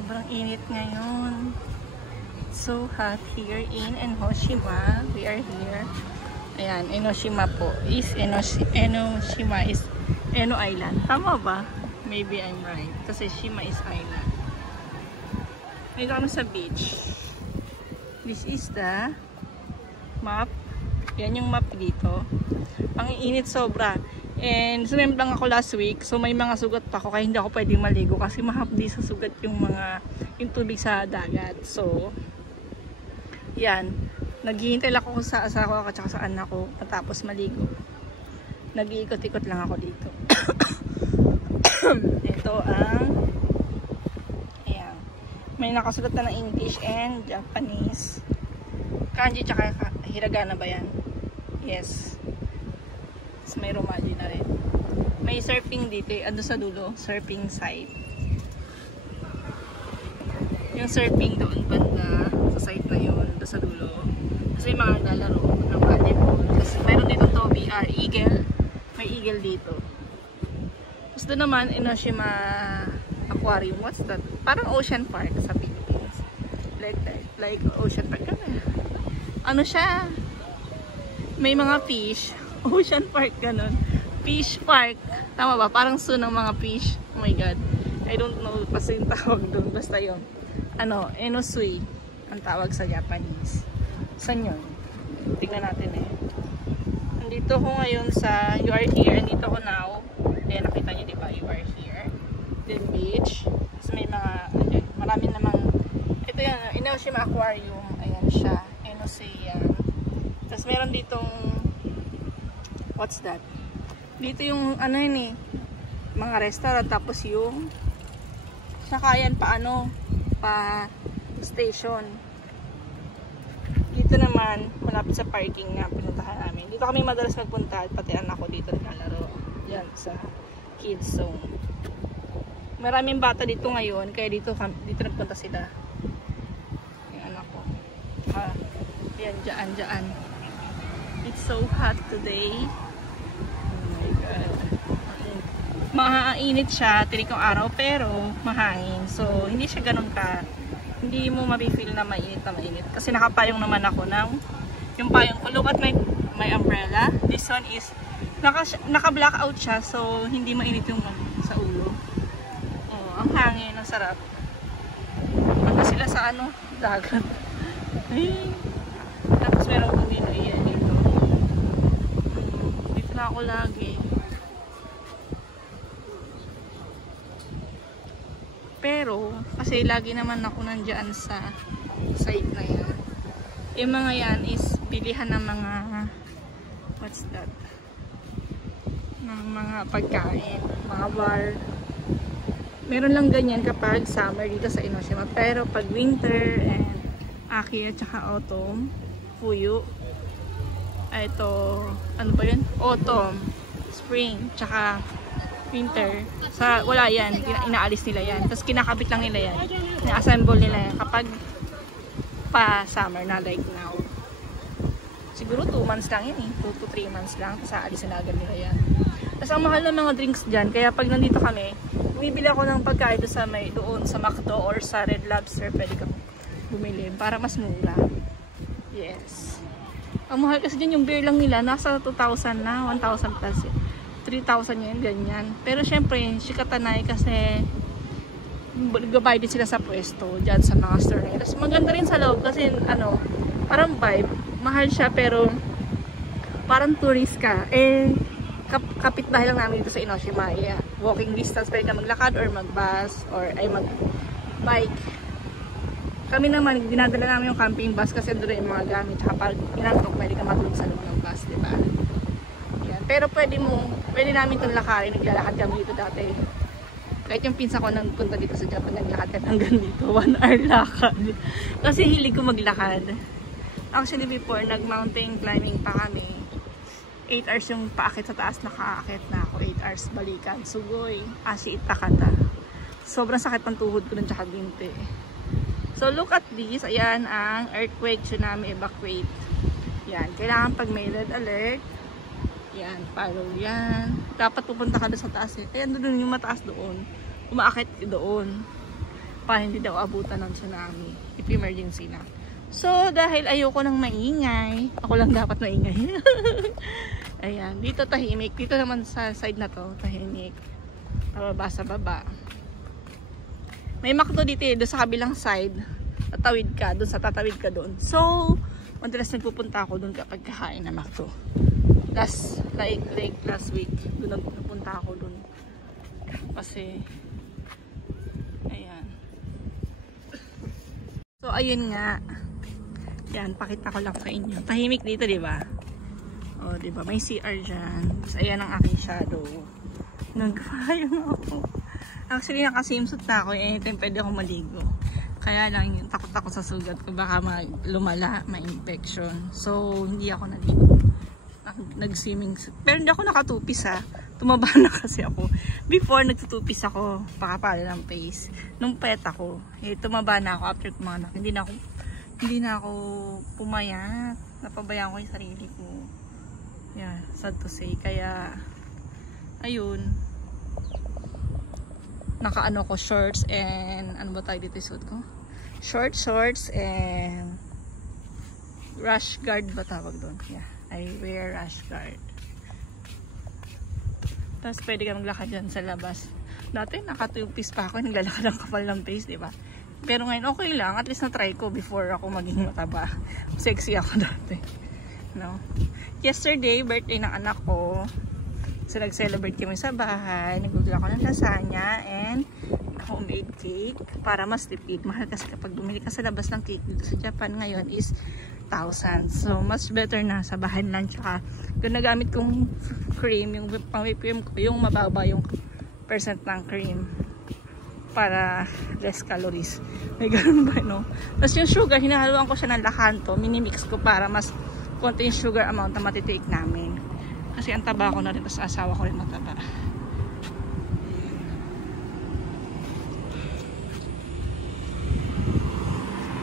Sobrang init ngayon. So hot here in Enoshima. We are here. Ayan, Enoshima po. Enoshima is Eno Island. Tama ba? Maybe I'm right. Kasi Shima is island. Dito kami sa beach. This is the map. Yan yung map dito. Ang init sobra. And sumem lang ako last week. So may mga sugat pa ako. Kaya hindi ako pwedeng maligo. Kasi mahapdi sa sugat yung tubig sa dagat. So, yan. Naghihintay lang ako sa asawa ko at sa anak ko. Matapos maligo. Nag-iikot-ikot lang ako dito. Ito ang ayan. May nakasulat na ng English and Japanese. Kanji tsaka hiragana ba yan? Yes. May Romaji na rin. May surfing dito. Ando sa dulo. Surfing site. Yung surfing doon banda. Sa site na yun. Doon sa dulo. Kasi may mga lalaro ng volleyball. Kasi mayroon dito to VR. Eagle. May eagle dito. Tapos doon naman Enoshima Aquarium. What's that? Parang Ocean Park sa Philippines. Like Ocean Park. Ano siya? May mga fish. Ocean Park, ganun. Fish Park. Tama ba? Parang zoo ng mga fish. Oh my God. I don't know kasi yung tawag doon. Basta yun. Ano, Enosui ang tawag sa Japanese. Saan yun? Tignan natin eh. Nandito ko ngayon sa You Are Here. Nandito ko now. Ayan, nakita niyo diba? You Are Here. Then beach. Tapos may mga, ayan, marami namang, ito yan, Enoshima Aquarium. Ayan siya. Enosui yan. Tapos meron ditong what's that? Dito yung ano yun eh, mga restaurant, tapos yung sakayan pa ano, pa station. Dito naman, malapit sa parking na pinuntahan namin. Dito kami madalas magpunta, pati anak ko dito naglalaro. Yan sa kids zone. Maraming bata dito ngayon, kaya dito nagpunta sila. Yung anak ko. Yan, dyan. It's so hot today. Mainit siya, tinikong araw, pero mahangin. So, hindi siya ganun ka, hindi mo mapifeel na mainit. Kasi nakapayong naman ako ng, yung payong ko, look at my umbrella. This one is, naka-blackout siya, so hindi mainit yung sa ulo. Oh, ang hangin, ang sarap. Punta sila sa ano, dagat. Tapos meron kong dito, iyan dito. Dito na ako lagi. Pero, kasi lagi naman ako nandyan sa site na yan. Yung mga yan is bilihan ng mga what's that? Ng mga pagkain, mga bar. Meron lang ganyan kapag summer dito sa Enoshima. Pero pag winter and aki at saka autumn, fuyu, ito, ano ba yun? Autumn, spring, tsaka winter, wala yan, inaalis nila yan, tapos kinakabit lang nila yan, ina-assemble nila yan kapag pa summer na like now. Siguro 2 months lang yan eh, 2 to 3 months lang, tapos aalisin na agad nila yan. Tapos ang mahal ng mga drinks dyan, kaya pag nandito kami, bumibili ako ng pagkain doon sa McDo or sa Red Lobster, pwede kang bumili para mas mura. Yes. Ang mahal kasi dyan yung beer lang nila, nasa 2,000 na, 1,000 plus 3,000 yun, ganyan. Pero syempre, shikatanay kasi gabay din sila sa pwesto dyan sa mga store na yun. Tapos maganda rin sa loob kasi ano, parang vibe. Mahal siya pero parang tourist ka. Eh, kapitbahay lang namin dito sa Enoshima. Yeah. Walking distance, pwede ka maglakad or mag-bus or ay mag-bike. Kami naman, dinadala namin yung camping bus kasi doon yung mga gamit. Tsaka pag pinantok, pwede ka matulog sa loob ng bus, diba? Pero pwede namin itong lakarin. Naglalakad kami dito dati. Kahit yung pinsa ko nagpunta dito sa Japan, naglakad ka hanggang dito. 1 hour lakad. Kasi hilig ko maglakad. Actually before, nag-mountain climbing pa kami. 8 hours yung paakit sa taas, nakaakit na ako. 8 hours balikan. Sugoy. Ashi itakata. Sobrang sakit ng tuhod ko nun tsaka ginti. So look at this. Ayan ang earthquake, tsunami, evacuate. Yan. Kailangan pag may red alert, yan, follow yan. Dapat pupunta ka doon sa taas eh. Ayan doon yung mataas doon. Umaakit doon. para hindi daw abutan ng tsunami if emergency na. So, dahil ayoko nang maingay, ako lang dapat maingay. Ayan, dito tahimik. Dito naman sa side na to, tahimik. Pababa sa baba. May McDo dito doon sa kabilang side. Tatawid ka, doon sa tatawid ka doon. So, madalas nagpupunta ako doon kapag kakain na McDo. Last week, doon nagpupunta ako doon. Kasi, ayan. So, ayun nga. Yan, pakita ko lang sa inyo. Tahimik dito, di ba? O, di ba? May CR dyan. Tapos, ayan ang aking shadow. Nag-fire ako. Actually, naka-swimsuit na ako. Anytime pwede akong maligo. Kaya lang, takot ako sa sugat ko. Baka lumala, ma-infection. So, hindi ako naligo. Nag-swimming suit. Pero hindi ako nakatupis ha. Tumaba na kasi ako. Before, nagtutupis ako. Pakapala ng face. Nung pet ako, tumaba na ako after kumanak. Hindi na ako pumayat. Napabayaan ko yung sarili ko. Yeah, sad to say. Kaya, ayun. Naka-ano ko, shorts and ano ba tayo dito suit ko? Shorts and rash guard ba tawag doon? Yeah, I wear rash guard. Tapos pwede ka maglakad dyan sa labas. Dati nakatupis pa ako, naglalakad ang kapal ng face, di ba? Pero ngayon okay lang, at least na-try ko before ako maging mataba. Sexy ako dati. No? Yesterday, birthday ng anak ko. So, nag-celebrate kami sa bahay. Nagluto ako ng lasagna and homemade cake para mas tipid. Mahal kasi kapag bumili ka sa labas ng cake dito sa Japan ngayon is 1,000. So, much better na sa bahay lang. Tsaka, kung nagamit kong cream, yung pang-whipped ko, yung mababa yung percent ng cream para less calories. May ganun ba, no? Tapos yung sugar, hinahaluan ko siya ng lakanto. Minimix ko para mas konti yung sugar amount na matitake namin. Kasi ang taba ko na rin, tapos asawa ko rin mataba.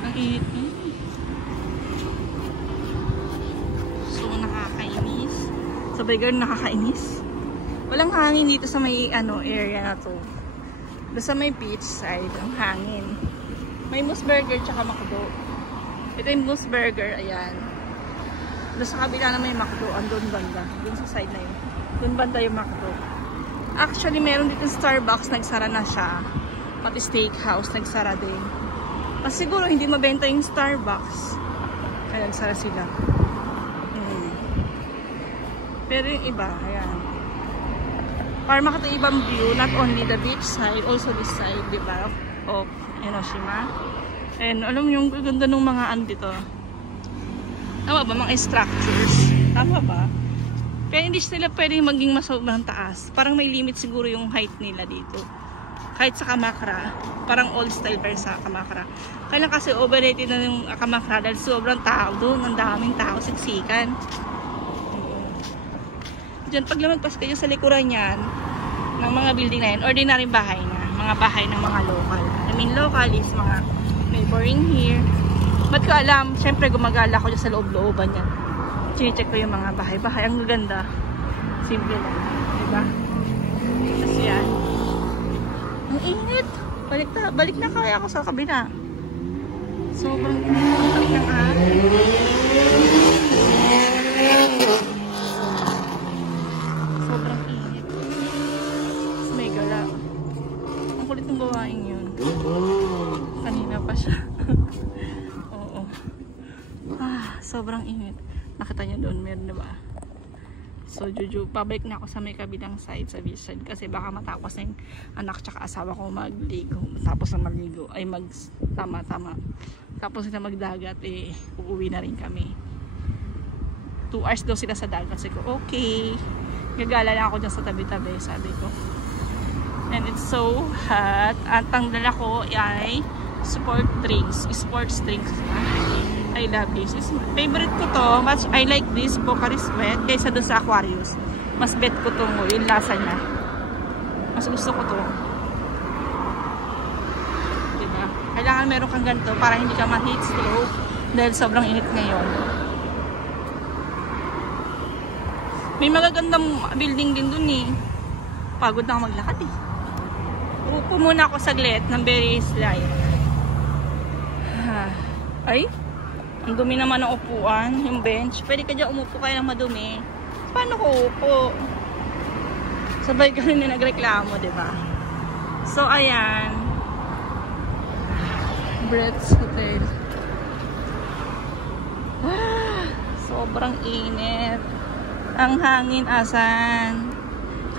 Ang init na. So, nakakainis. Sabay ganun, nakakainis. Walang hangin dito sa may area na to. Doon sa may beach side, ang hangin. May Moose Burger tsaka McDo. Ito yung Moose Burger, ayan. Doon sa kabila na may McDo, andun banda. Doon sa side na yun. Doon banda yung McDo. Actually, meron dito Starbucks, nagsara na siya. Pati Steakhouse, nagsara din. Kasi siguro hindi mabenta yung Starbucks. Kaya nagsara sila. Pero yung iba, ayan. Para makita ibang view, not only the beach side, also this side, di ba? Of Enoshima. And alam mo yung ganda ng mga dito. Tama ba? Mga structures. Tama ba? Kaya hindi sila pwedeng maging sobrang taas. Parang may limit siguro yung height nila dito. Kahit sa Kamakura. Parang old style pero sa Kamakura. Kaya lang kasi overrated na yung Kamakura dahil sobrang tao doon. Ang daming tao, siksikan. Diyan, pag lumagpas kayo sa likuran yan, ng mga building na yan, ordinary bahay na. Mga bahay ng mga local. I mean, local is mga neighboring here. Ba't ko alam, syempre gumagala ko dyan sa loob-looban yan. Chine-check ko yung mga bahay-bahay. Ang ganda. Simple lang. Diba? Kasi yan. Ang init. Balik na kaya ako sa kabila. Sobrang init. Balik na ka. Sobrang init. May gala. Ang kulit ng gawain yun. Kanina pa siya. Sobrang init. Nakita niyo doon, meron diba? So, pabalik na ako sa may kabilang side, sa beach side. Kasi baka matapos na yung anak tsaka asawa ko magligo. Tapos na magligo, ay tama. Tapos na magdagat, uuwi na rin kami. 2 hours daw sila sa dagat. Sabi ko, okay. Gagala lang ako dyan sa tabi-tabi, sabi ko. And it's so hot. At ang dala ko ay sports drinks. I love this. Favorite ko to. Much I like this Pocari Sweat kaysa doon sa Aquarius. Mas bet ko to mo. Yung lasa niya. Mas gusto ko to. Diba? Kailangan meron kang ganito para hindi ka ma-heat stroke dahil sobrang init ngayon. May magagandang building din dun eh. Pagod na ako maglakad eh. Upo muna ako saglit ng very slight. Ay, ang dumi naman ng upuan, yung bench. Pwede ka dyan umupo kaya ng madumi. Paano ko upo? Sabay ka rin na nagreklamo, diba? So, ayan. Brett's Hotel. Sobrang init. Ang hangin, asan?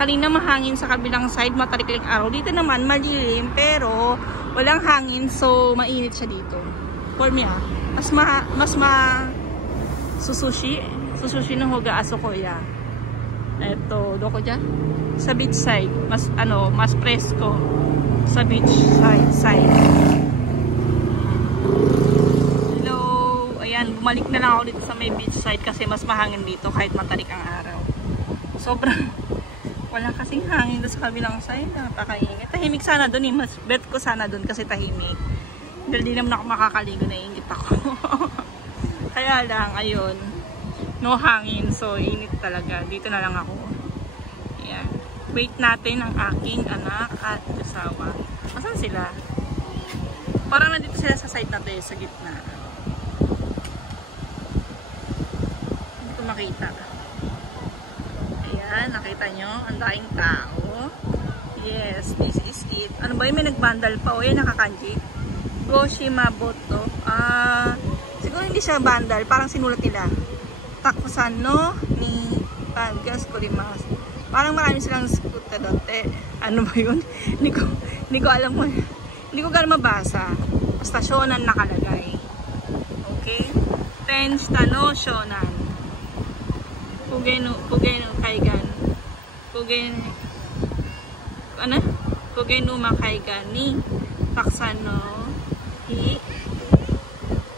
Kanina mahangin sa kabilang side, matarikling araw. Dito naman, malilim, pero walang hangin, so mainit siya dito. For me, susushi no hoga aso ko ya. Eto, doko dyan. Sa beach side, mas presko sa beach side. Hello, ayan, bumalik na lang ako dito sa may beach side kasi mas mahangin dito kahit matarik ang araw. Sobrang wala kasing hangin doon sa kabilang side. Napakaingit. Tahimik sana doon eh. Mas bet ko sana doon kasi tahimik. Dahil di naman ako makakaligo, naiingit ako. Kaya lang, ayun. No hangin. So, init talaga. Dito na lang ako. Ayan. Wait natin ang aking anak at asawa. Asan sila? Parang nandito sila sa side natin, sa gitna. Hindi ko makita. Ayan, nakita nyo? Ang daing tao. Yes, this is it. Ano ba yun? May nagbandal pa. O, yan, nakakanji. Goshimaboto. Siguro hindi siya bandal. Parang sinulat nila. Takusan no ni Pagas Kurimas. Parang marami silang skuta dati. Ano ba yun? Hindi ko alam mo. Hindi ko gano'n mabasa. Basta shonan nakalagay. Okay? Tenshita no shonan. Pugeno kaigan. Pugeno makaigan ni taksan no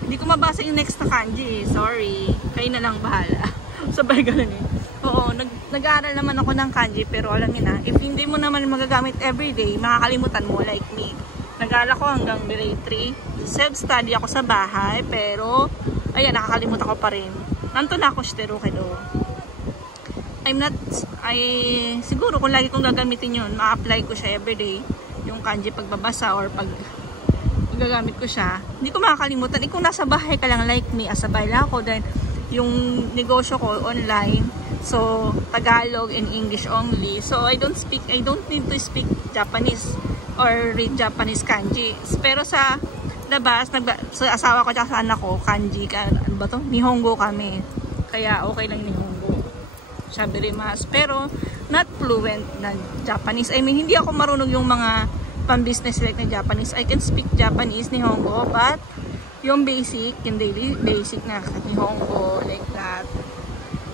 hindi ko mabasa yung next na kanji. Sorry. Kayo na lang bahala. Sabay ganun eh. Oo, nag-aaral naman ako ng kanji pero alam niyo na, if hindi mo naman magagamit everyday, makakalimutan mo like me. Nag-aaral ako hanggang grade 3. Self-study ako sa bahay pero ayan, nakakalimutan ko pa rin. Nanto na ako shiteru kedo. Siguro kung lagi kong gagamitin yun, ma-apply ko siya everyday. Yung kanji pagbabasa or pag gagamit ko siya, hindi ko makakalimutan. Kung nasa bahay ka lang like me, asabay lang ako, then yung negosyo ko online, so Tagalog and English only. So I don't need to speak Japanese or read Japanese kanji. Pero sa labas, sa asawa ko at sa anak ko, kanji, ano ba to? Nihongo kami. Kaya okay lang Nihongo. Shabirimasu. Pero not fluent na Japanese. I mean, hindi ako marunong yung mga pang-business like na Japanese. I can speak Japanese, Nihongo, but yung basic, yung daily basic na Nihongo, like that.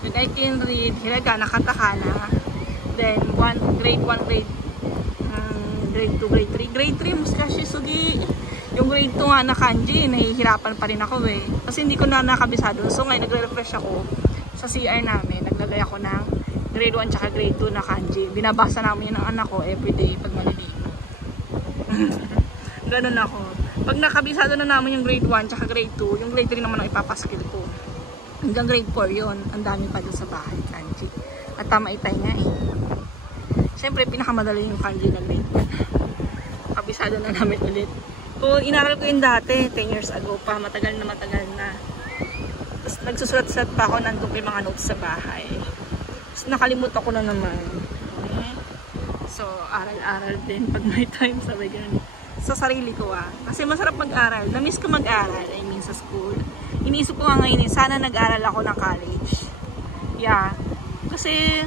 Then I can read hiragana, katakana. Then grade 1, grade 2, grade 3. Grade 3, muskashi sugi. Yung grade 2 nga na kanji, nahihirapan pa rin ako eh. Kasi hindi ko na nakabisado. So ngayon, nagre-refresh ako sa CR namin. Naglagay ako ng grade 1 tsaka grade 2 na kanji. Binabasa namin ng anak ko everyday pag maliliit. Ganun ako. Pag nakabisado na namin yung grade 1 tsaka grade 2, yung grade 3 naman ang ipapaskill ko. Hanggang grade 4 yun. Ang dami pa dun sa bahay, kanji. At tama-itay nga eh. Siyempre, pinakamadali yung kanji na grade 1. Kabisado na namin ulit. Kung inaral ko yun dati, 10 years ago pa, matagal na. Tapos nagsusulat-sulat pa ako, nandun ko yung mga notes sa bahay. Tapos nakalimutan ko na naman. So, aral-aral din pag may time, sabay ganun. Sa sarili ko kasi masarap mag-aral. Na-miss ko mag-aral, I mean sa school. Iniisip ko nga ngayon sana nag-aral ako ng college. Yeah. Kasi,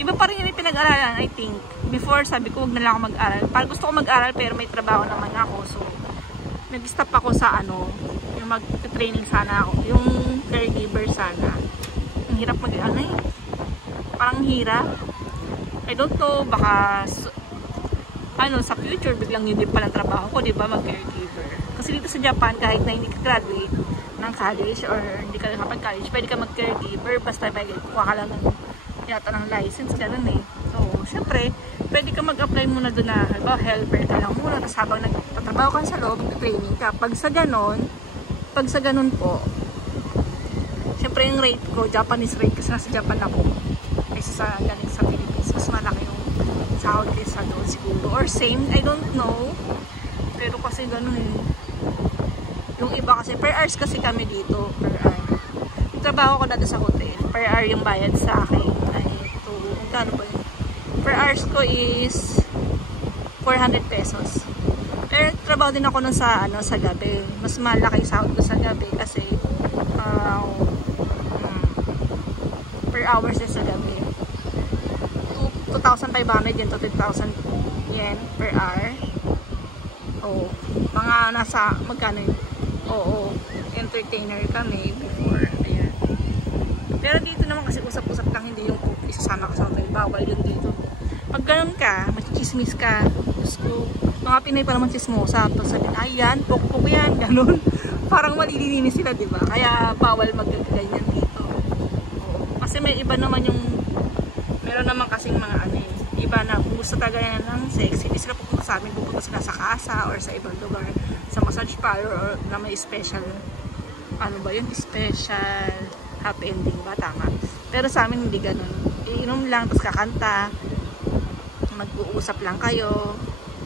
iba pa rin yung pinag-aralan, I think. Before, sabi ko, huwag na lang ako mag-aral. Parang gusto ko mag-aral, pero may trabaho naman ako. So, nag-stop ako sa yung mag-training sana ako. Yung caregiver sana. Ang hirap mag-aral eh. Parang hirap. I don't know, baka sa future biglang yun din palang trabaho ko, di ba, mag-caregiver. Kasi dito sa Japan, kahit na hindi ka graduate ng college or hindi ka nakapag-college, pwede ka mag-caregiver basta kuha ka lang yata ng license, gano'n eh. So, syempre, pwede ka mag-apply muna doon na, halimbawa, helper ka lang muna, tapos habang nagtatrabaho ka sa loob, training ka. Pag sa ganon po, syempre yung rate ko, Japanese rate, kasi nasa Japan ako, kaysa sa galing sa Philippines, mas malaki yung sahod kaysa doon siguro. Or same, I don't know. Pero kasi ganun eh. Yung iba kasi, per hours kasi kami dito. Per hour. Yung trabaho ko dati sa hotel. Per hour yung bayad sa akin. Ay, ito. Magkano ba yun? Per hours ko is 400 pesos. Pero trabaho din ako nun sa, sa gabi. Mas malaki sahod ko sa gabi kasi per hours din sa gabi. 2,500 yen to 3,000 yen per hour. Oh, mga nasa, magkano yun? Oo, entertainer kami before. Ayan. Pero dito naman kasi usap-usap lang, hindi yung isasama ka sa hotel. Bawal yun dito. Pag ganun ka, machismis ka. Diyos ko, mga Pinay pa naman chismosa. Tapos sabihin, ayan, pok-pok yan, ganun. Parang malilininis sila, diba? Kaya bawal mag-ganyan dito. Oo. Kasi may iba naman yung, meron naman kasing mga iba na gusto talaga ng sex. Hindi sila pupunta sa amin, pupunta sila sa casa or sa ibang lugar. Sa massage parlor or na may special, ano ba yun? Special happy ending ba? Tama. Pero sa amin hindi ganun. Iinom lang, tapos kakanta. Mag-uusap lang kayo.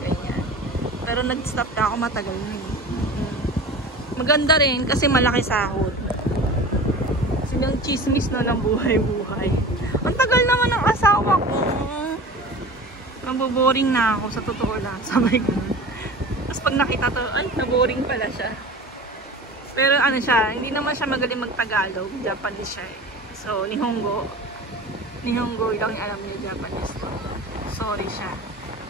Ganyan. Pero nag-stop na ako matagal na eh. Maganda rin kasi malaki sahod. Kasi yung chismis no ng buhay-buhay. Ang tagal naman ng asawa ko. Naboboring na ako sa totoo lang. Sabay ganun. Tapos pag nakita to, ay, naboring pala siya. Pero ano siya, hindi naman siya magaling mag-Tagalog. Japanese siya eh. So, Nihongo lang yung alam niya, Japanese to. Sorry siya.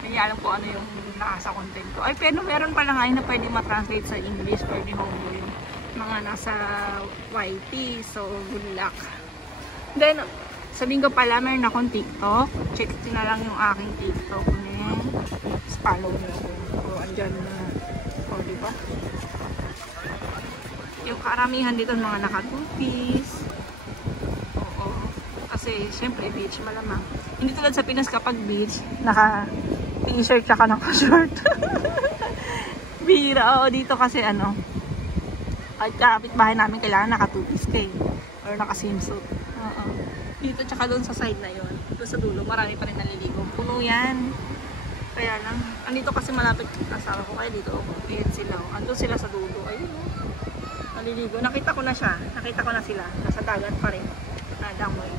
Hindi alam ko ano yung nasa content ko. Ay, pero meron pala nga na pwede ma-translate sa English or Nihongo yun. Mga nasa YT. So, good luck. Then, sa linggo pala, meron akong TikTok. Check na lang yung aking TikTok. Tapos follow nyo ako. O, andyan na. O, diba? Yung karamihan dito mga naka-2-piece. Oo. Kasi, syempre, beach malamang. Hindi tulad sa Pinas kapag beach, naka-t-shirt tsaka naka-short. Bira. Oo, dito kasi ano, at kapitbahay namin kailangan naka-2-piece kayo. Or naka-swimsuit. Oo. Dito tsaka doon sa side na yon, doon sa dulo, marami pa rin naliligo. Puno yan. Kaya lang, andito kasi malapit asawa ko, kaya dito, ayan sila. Andun sila sa dulo. Ayun, naliligo. Nakita ko na siya. Nakita ko na sila. Nasa dagat pa rin. Nadamoy.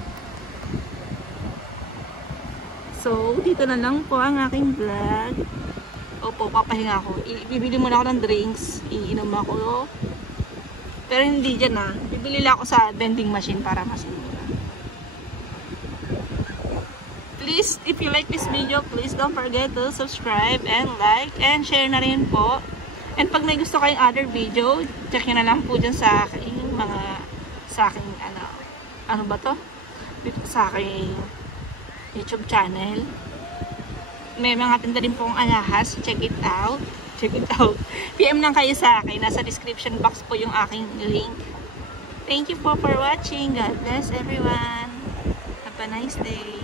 So, dito na lang po ang aking vlog. Opo, papahinga ako. Bibili muna ako ng drinks. Iinom ako. Pero hindi dyan na. Bibili lang ako sa vending machine para mas please, if you like this video, please don't forget to subscribe and like and share na rin po. And pag may gusto kayong other video, check nyo na lang po dyan sa aking ano ba to? Dito sa aking YouTube channel. May mga tinda rin pong alahas. Check it out. PM lang kayo sa akin. Nasa description box po yung aking link. Thank you po for watching. God bless everyone. Have a nice day.